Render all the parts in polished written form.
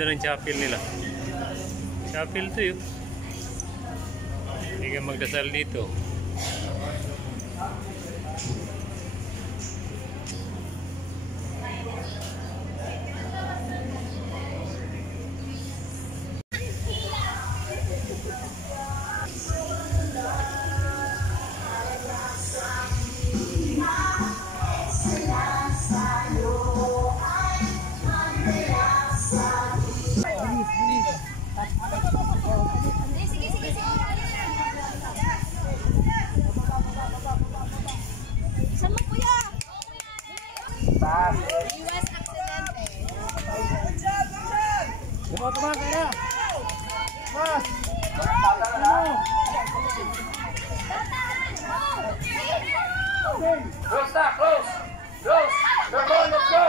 Ganda ng chapel nila. Chapel to yun. Hindi ka magdasal dito. Iwas aksidente. Teman-teman kaya. Mas. Close na, close. Close. Let's go, let's go.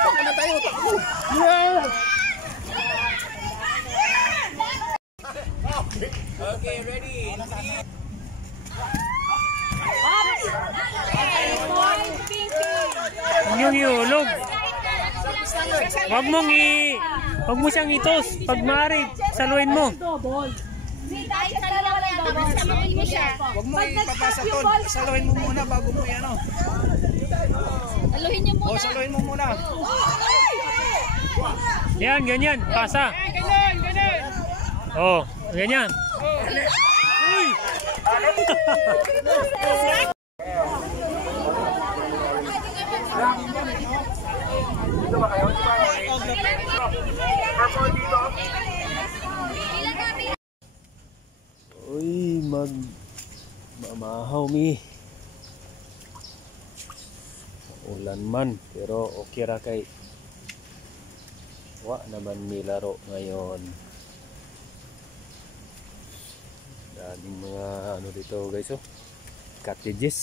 Takbo na tayo, takbo. Yeah. Okay, ready. Yung iulog. Wag mo siyang itos. Pag maaari, saluin mo. Wag mo ipapasa tol. Saluhin mo muna bago mo yan. Saluhin niyo muna. Saluhin mo muna. Yan, ganyan. Pasa. Oh, ganyan. Uy! Dito ba kayo? Uy, mamahaw mi. Ulan man, pero okay ra kay wa naman mi laro ngayon. Daming mga ano dito guys, oh. Cottages.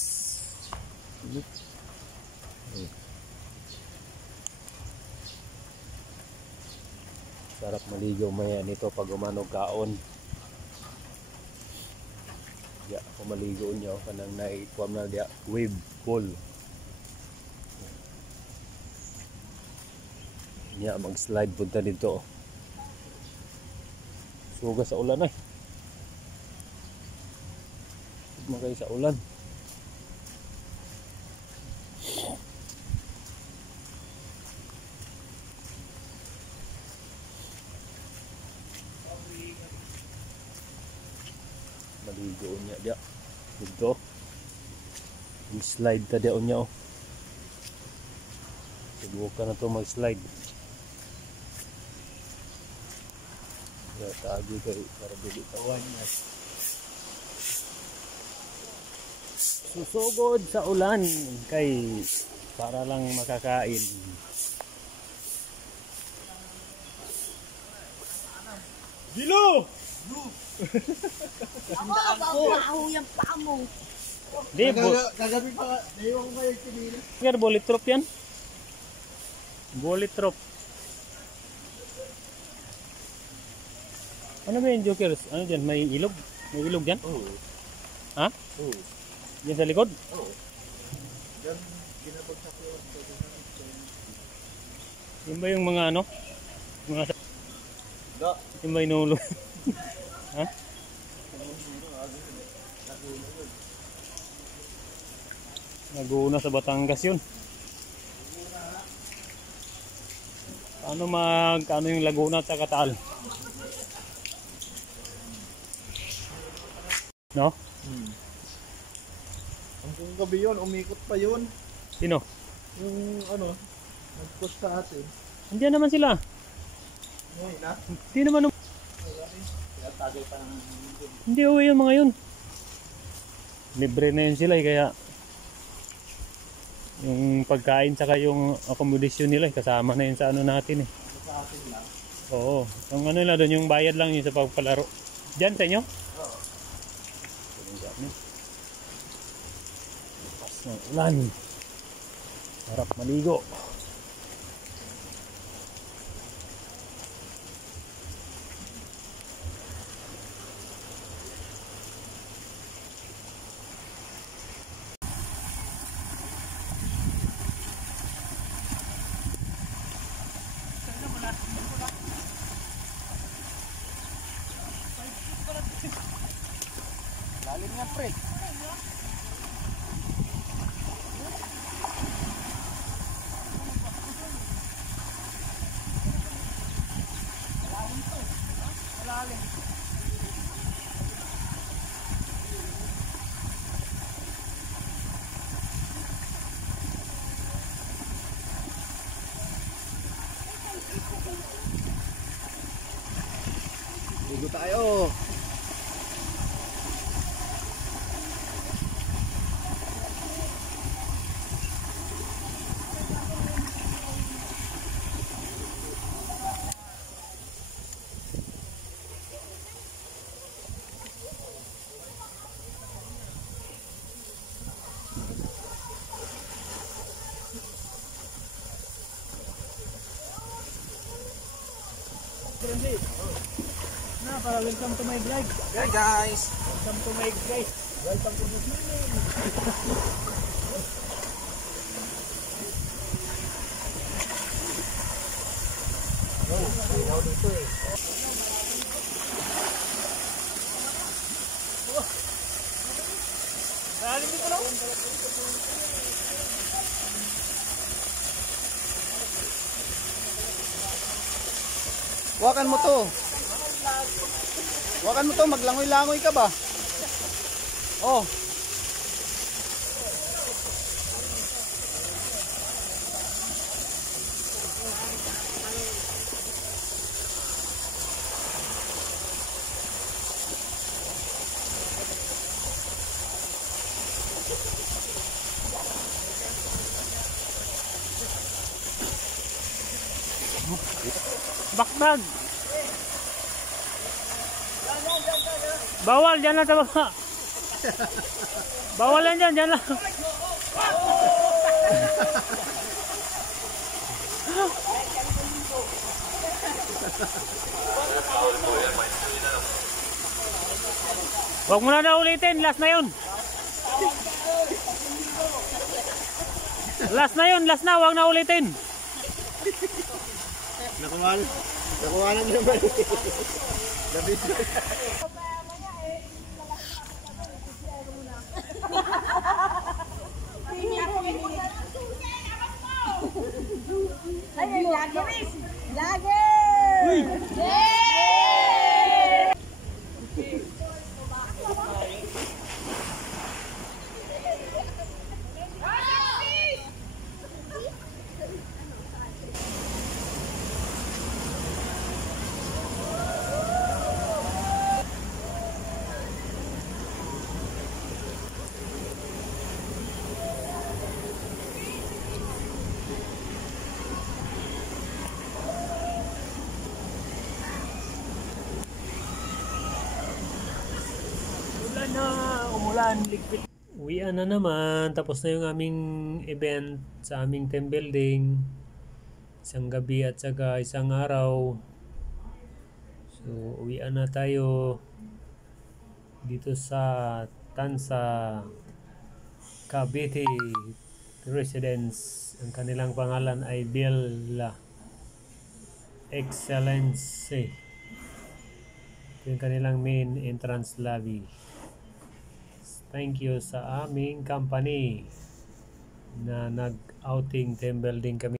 Sarap maligo maya nito pag umanog kaon. Ya, ako maligo nyo kanang naikuam na dia wave pool. Ya, mag-slide punta dito. Suga sa ulan ay. Magay sa ulan. Maligo niya dia. Dito. Slide ta dia unya oh. Subukan na to mag-slide. Ya tagi kay para dili tawan niya. Susugod sa ulan kay para lang makakain. Dilo! Ako yung paa mo. Di, Kagabi pa, naiwan ko yung sinila. Pero bullet drop yan. Bullet drop. Ano ba yung jokers? Ano dyan? May ilog? May ilog dyan? Oo. Ha? Oo. Yan sa likod? Oo. Diyan, ginabagsak yun. Yung ba yung mga ano? Mga Da. yung ba inulo? Ha? Naguna sa Batangas yun. Ano yung Laguna at Taal? No? Ang gabi yun, umikot pa yun. Sino? Yung ano, nag-post sa atin. Andiyan naman sila. Ngayon na. Hindi naman. Tagal pa ng Hindi uwi yung mga yun. Libre na yun sila kaya yung pagkain saka yung accommodation nila kasama na yun sa ano natin eh. sa atin lang. Oo. Yung ano nila doon, yung bayad lang yun sa pagpalaro. Diyan sa inyo? Oo. Lakas ng ulan. Harap maligo. Nga pre. Ligo tayo. Na, para welcome to my vlog. Hey guys. Welcome to my guys. Welcome to the swimming. Dali dito lang. Wakan mo to. Wakan mo to, maglangoy-langoy ka ba? Oh. Bakbag. Bawal dyan lang sa baba. Bawal lang dyan, dyan lang. Huwag mo na ulitin, last na yun. Last na, huwag na ulitin. Nakuha na naman. Ay, lagi. Lagi. Yay! Umulan, ligpit. Uwian na naman, tapos na yung aming event sa aming team building. Isang gabi at saka isang araw. So, uwian na tayo dito sa Tansa, Cavite Residence. Ang kanilang pangalan ay Bella Excellence. Ito yung kanilang main entrance lobby. Thank you sa aming company na nag-outing team building kami.